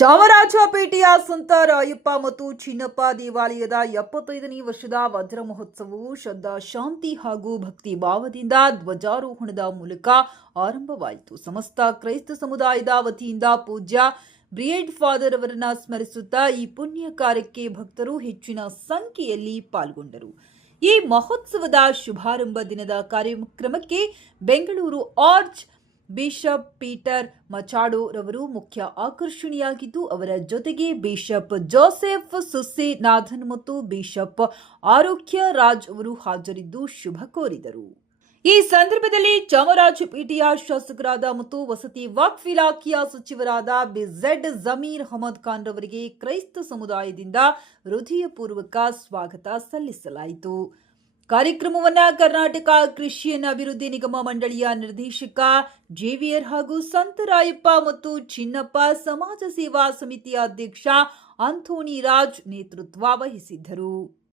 ಚಾಮರಾಜಪೇಟೆಯ ಸಂತ ರಾಯಪ್ಪ ಮತ್ತು ಚಿನ್ನಪ್ಪ ದೇವಾಲಯದ ಎಪ್ಪತ್ತೈದನೇ ವರ್ಷದ ವಜ್ರ ಮಹೋತ್ಸವವು ಶ್ರದ್ಧಾ ಶಾಂತಿ ಹಾಗೂ ಭಕ್ತಿ ಭಾವದಿಂದ ಧ್ವಜಾರೋಹಣದ ಮೂಲಕ ಆರಂಭವಾಯಿತು. ಸಮಸ್ತ ಕ್ರೈಸ್ತ ಸಮುದಾಯದ ವತಿಯಿಂದ ಪೂಜ್ಯ ಬ್ರಿಯೇಡ್ ಫಾದರ್ ಅವರನ್ನ ಸ್ಮರಿಸುತ್ತಾ ಈ ಪುಣ್ಯ ಕಾರ್ಯಕ್ಕೆ ಭಕ್ತರು ಹೆಚ್ಚಿನ ಸಂಖ್ಯೆಯಲ್ಲಿ ಪಾಲ್ಗೊಂಡರು. ಈ ಮಹೋತ್ಸವದ ಶುಭಾರಂಭ ದಿನದ ಕಾರ್ಯಕ್ರಮಕ್ಕೆ ಬೆಂಗಳೂರು ಆರ್ಚ್ ಬಿಷಪ್ ಪೀಟರ್ ಮಚಾಡೋ ರವರು ಮುಖ್ಯ ಆಕರ್ಷಣೆಯಾಗಿದ್ದು, ಅವರ ಜೊತೆಗೆ ಬಿಷಪ್ ಜೋಸೆಫ್ ಸುಸ್ಸೆನಾಥನ್ ಮತ್ತು ಬಿಷಪ್ ಆರೋಗ್ಯ ರಾಜ್ ಅವರು ಹಾಜರಿದ್ದು ಶುಭ ಕೋರಿದರು. ಈ ಸಂದರ್ಭದಲ್ಲಿ ಚಾಮರಾಜಪೇಟೆಯ ಶಾಸಕರಾದ ಮತ್ತು ವಸತಿ ವಕ್ಫ್ ಇಲಾಖೆಯ ಸಚಿವರಾದ ಬಿಝೆಡ್ ಜಮೀರ್ ಅಹಮದ್ ಖಾನ್ ರವರಿಗೆ ಕ್ರೈಸ್ತ ಸಮುದಾಯದಿಂದ ಹೃದಯಪೂರ್ವಕ ಸ್ವಾಗತ ಸಲ್ಲಿಸಲಾಯಿತು. ಕಾರ್ಯಕ್ರಮವನ್ನ ಕರ್ನಾಟಕ ಕ್ರಿಶ್ಚಿಯನ್ ಅಭಿವೃದ್ಧಿ ನಿಗಮ ಮಂಡಳಿಯ ನಿರ್ದೇಶಕ ಜೇವಿಯರ್ ಹಾಗೂ ಸಂತರಾಯಪ್ಪ ಮತ್ತು ಚಿನ್ನಪ್ಪ ಸಮಾಜ ಸೇವಾ ಸಮಿತಿಯ ಅಧ್ಯಕ್ಷ ಅಂಥೋನಿ ರಾಜ್ ನೇತೃತ್ವ ವಹಿಸಿದ್ದರು.